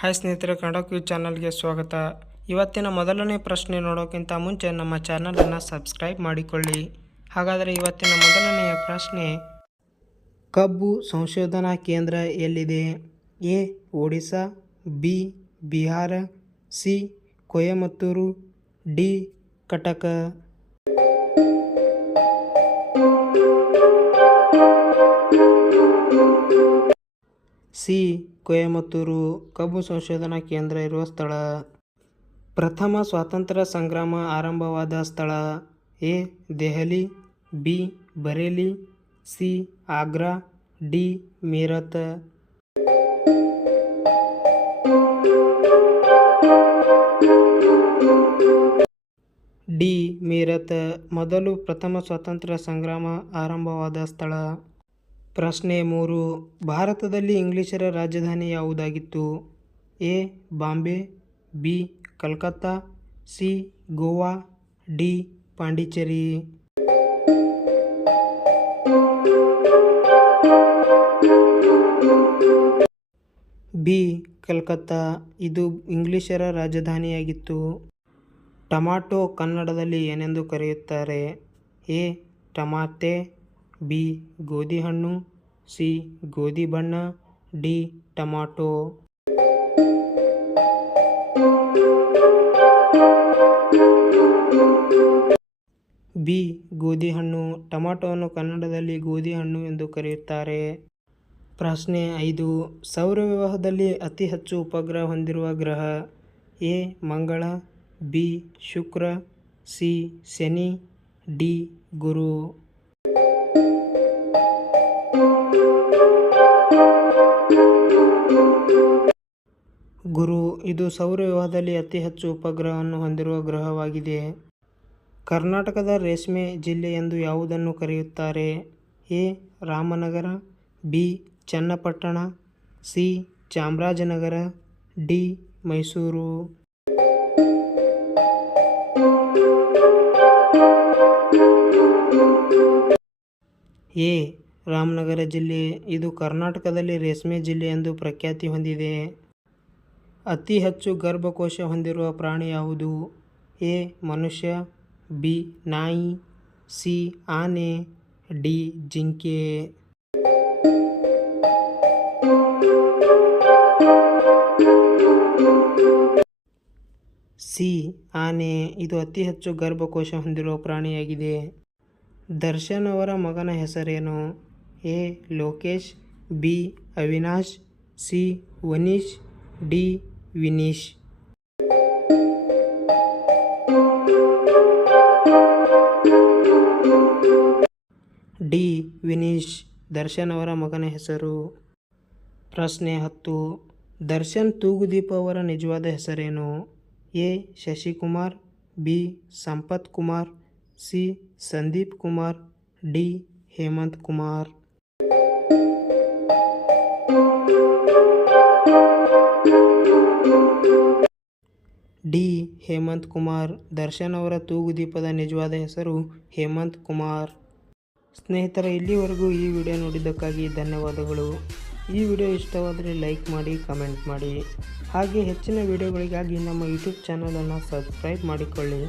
Hi ಸ್ನೇಹಿತರೆ, Kannada quiz ಚಾನಲ್ಗೆ ಸ್ವಾಗತ. ಇವತ್ತಿನ ಮೊದಲನೇ ಪ್ರಶ್ನೆ ನೋಡೋಕ್ಕಿಂತ ಮುಂಚೆ ನಮ್ಮ ಚಾನಲನ್ನು ಸಬ್ಸ್ಕ್ರೈಬ್ ಮಾಡಿಕೊಳ್ಳಿ. ಹಾಗಾದರೆ ಇವತ್ತಿನ ಮೊದಲನೆಯ ಪ್ರಶ್ನೆ, ಕಬ್ಬು ಸಂಶೋಧನಾ ಕೇಂದ್ರ ಎಲ್ಲಿದೆ? A Odisha, B Bihar, C Coimbatore, D Cuttack. C Coimbatore ಕಬ್ಬು ಸಂಶೋಧನಾ ಕೇಂದ್ರ ಇರುವ ಸ್ಥಳ. ಪ್ರಥಮ ಸ್ವಾತಂತ್ರ್ಯ ಸಂಗ್ರಾಮ ಆರಂಭವಾದ ಸ್ಥಳ. A Delhi, B Bareilly, C Agra, D Meerut. D Meerut ಮೊದಲು ಪ್ರಥಮ ಸ್ವಾತಂತ್ರ್ಯ ಸಂಗ್ರಾಮ ಆರಂಭವಾದ ಸ್ಥಳ. ಪ್ರಶ್ನೆ 3, ಭಾರತದಲ್ಲಿ ಇಂಗ್ಲಿಷರ ರಾಜಧಾನಿ ಯಾವುದಾಗಿತ್ತು? A Bombay, B Calcutta, C Goa, D Pondicherry. B Calcutta ಇದು ಇಂಗ್ಲಿಷರ ರಾಜಧಾನಿಯಾಗಿತ್ತು. ಟೊಮಾಟೊ ಕನ್ನಡದಲ್ಲಿ ಏನೆಂದು ಕರೆಯುತ್ತಾರೆ? ಎ ಟಮಾಟೆ, ಬಿ ಗೋಧಿ ಹಣ್ಣು, ಸಿ ಗೋಧಿ ಬಣ್ಣ, ಡಿ ಟೊಮಾಟೊ. ಬಿ ಗೋಧಿ ಹಣ್ಣು ಟೊಮಾಟೊವನ್ನು ಕನ್ನಡದಲ್ಲಿ ಗೋಧಿ ಹಣ್ಣು ಎಂದು ಕರೆಯುತ್ತಾರೆ. ಪ್ರಶ್ನೆ 5, ಸೌರವ್ಯೂಹದಲ್ಲಿ ಅತಿ ಹೆಚ್ಚು ಉಪಗ್ರಹ ಹೊಂದಿರುವ ಗ್ರಹ. ಎ ಮಂಗಳ, ಬಿ ಶುಕ್ರ, ಸಿ ಶನಿ, ಡಿ ಗುರು. ಗುರು ಇದು ಸೌರವ್ಯೂಹದಲ್ಲಿ ಅತಿ ಹೆಚ್ಚು ಉಪಗ್ರಹವನ್ನು ಹೊಂದಿರುವ ಗ್ರಹವಾಗಿದೆ. ಕರ್ನಾಟಕದ ರೇಷ್ಮೆ ಜಿಲ್ಲೆ ಎಂದು ಯಾವುದನ್ನು ಕರೆಯುತ್ತಾರೆ? A Ramanagara, B Channapatna, C Chamarajanagar, D Mysuru. A Ramanagara ಜಿಲ್ಲೆ ಇದು ಕರ್ನಾಟಕದಲ್ಲಿ ರೇಷ್ಮೆ ಜಿಲ್ಲೆ ಎಂದು ಪ್ರಖ್ಯಾತಿ ಹೊಂದಿದೆ. ಅತಿ ಹೆಚ್ಚು ಗರ್ಭಕೋಶ ಹೊಂದಿರುವ ಪ್ರಾಣಿ ಯಾವುದು? ಎ ಮನುಷ್ಯ, ಬಿ ನಾಯಿ, ಸಿ ಆನೆ, ಡಿ ಜಿಂಕೆ. ಸಿ ಆನೆ ಇದು ಅತಿ ಹೆಚ್ಚು ಗರ್ಭಕೋಶ ಹೊಂದಿರುವ ಪ್ರಾಣಿಯಾಗಿದೆ. ದರ್ಶನ್ ಅವರ ಮಗನ ಹೆಸರೇನು? A Lokesh, B Avinash, C Vaneesh, D Vinish. D Vinish Darshan ಅವರ ಮಗನ ಹೆಸರು. ಪ್ರಶ್ನೆ 10, ದರ್ಶನ್ ತೂಗುದೀಪ ಅವರ ನಿಜವಾದ ಹೆಸರೇನು? A Shashikumar, B Sampath Kumar, C Sandeep Kumar, D Hemanth Kumar. D Hemanth Kumar Darshan ಅವರ ತೂಗುದೀಪದ ನಿಜವಾದ ಹೆಸರು ಹೇಮಂತ್ ಕುಮಾರ್. ಸ್ನೇಹಿತರೆ, ಇಲ್ಲಿವರೆಗೂ ಈ ವಿಡಿಯೋ ನೋಡಿದ್ದಕ್ಕಾಗಿ ಧನ್ಯವಾದಗಳು. ಈ ವಿಡಿಯೋ ಇಷ್ಟವಾದರೆ ಲೈಕ್ ಮಾಡಿ, ಕಮೆಂಟ್ ಮಾಡಿ. ಹಾಗೆ ಹೆಚ್ಚಿನ ವಿಡಿಯೋಗಳಿಗಾಗಿ ನಮ್ಮ ಯೂಟ್ಯೂಬ್ ಚಾನಲನ್ನು ಸಬ್ಸ್ಕ್ರೈಬ್ ಮಾಡಿಕೊಳ್ಳಿ.